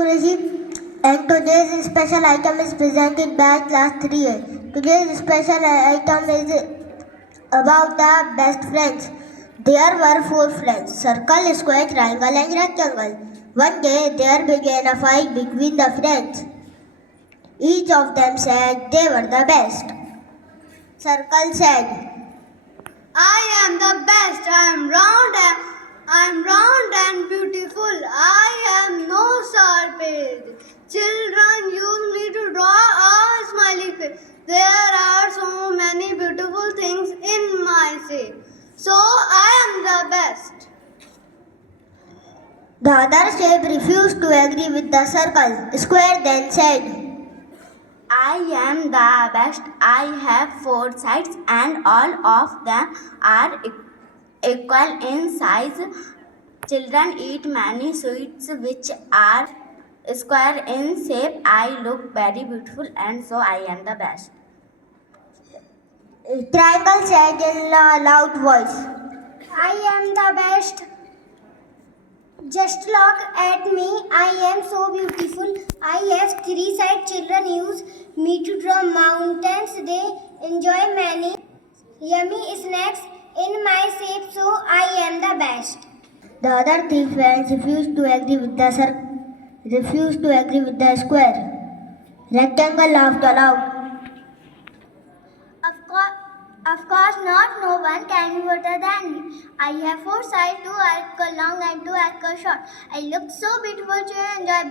Qureshi, and today's special item is presented by class 3A. Today's special item is about the best friends. There were four friends: circle, square, triangle, and rectangle. One day there began a fight between the friends. Each of them said they were the best. Circle said, I am the best. I am round and beautiful. I am no sharp edge. Children use me to draw a smiley face. There are so many beautiful things in my shape. So I am the best. the other shape refused to agree with the circle. Square then said, I am the best. I have four sides and all of them are equal in size. Children eat many sweets which are square in shape. I look very beautiful and so I am the best. Triangle said in a loud voice, I am the best. Just look at me. I am so beautiful. I have three sides. Children use me to draw mountains. They enjoy many yummy snacks in my shape, so I am the best. The other three friends refused to agree with the square. Rectangle laughed aloud. Of course not. No one can be better than me. I have four sides, two are long and two are short. I look so beautiful. Children enjoy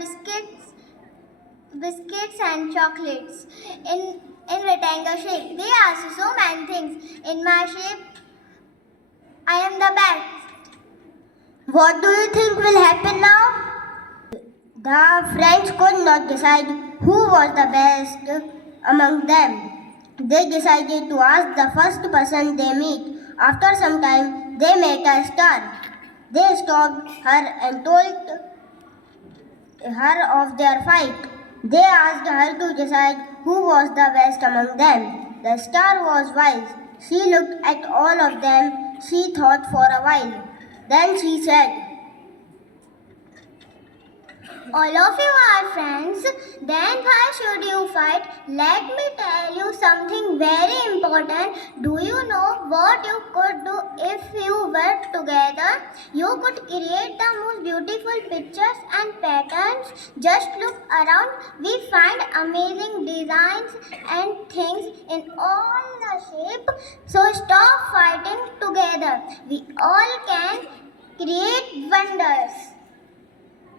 biscuits and chocolates in rectangle shape. They ask so many things. In my shape, I am the best. What do you think will happen now? The friends could not decide who was the best among them. They decided to ask the first person they meet. After some time, they met a star. They stopped her and told her of their fight. They asked her to decide who was the best among them. The star was wise. She looked at all of them. She thought for a while. Then she said, All of you are friends, then why should you fight? Let me tell you something very important. Do you know what you could do if you were together? You could create the most beautiful pictures and patterns. Just look around. We find amazing designs and things in all the shape. So stop fighting together. We all can create wonders.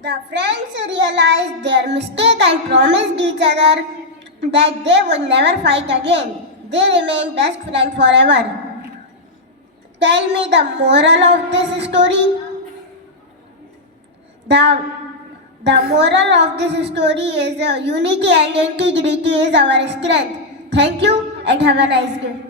the friends realized their mistake and promised each other that they would never fight again. They remained best friends forever. Tell me the moral of this story. The moral of this story is unity and integrity is our strength. Thank you and have a nice day.